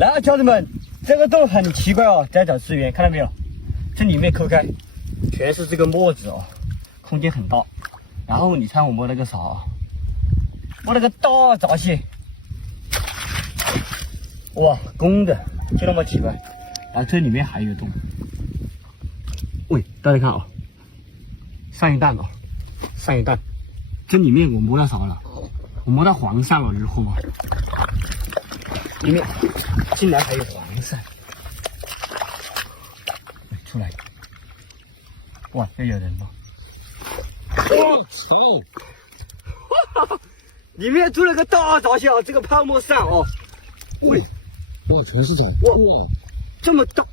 那家人们，这个洞很奇怪哦，在找资源，看到没有？这里面抠开，全是这个墨子哦，空间很大。然后你猜我摸了个啥？摸了个大闸蟹，哇，公的，就那么奇怪。然后这里面还有洞。喂，大家看啊、上一弹哦，上一弹。这里面我摸到啥了？我摸到黄鳝了，你知道吗？里面竟然还有黄鳝！出来！哇，要咬人了！我操！里面出了个大闸蟹，这个泡沫鳝哦！喂，哇，全是虫！哇，这么大！哇！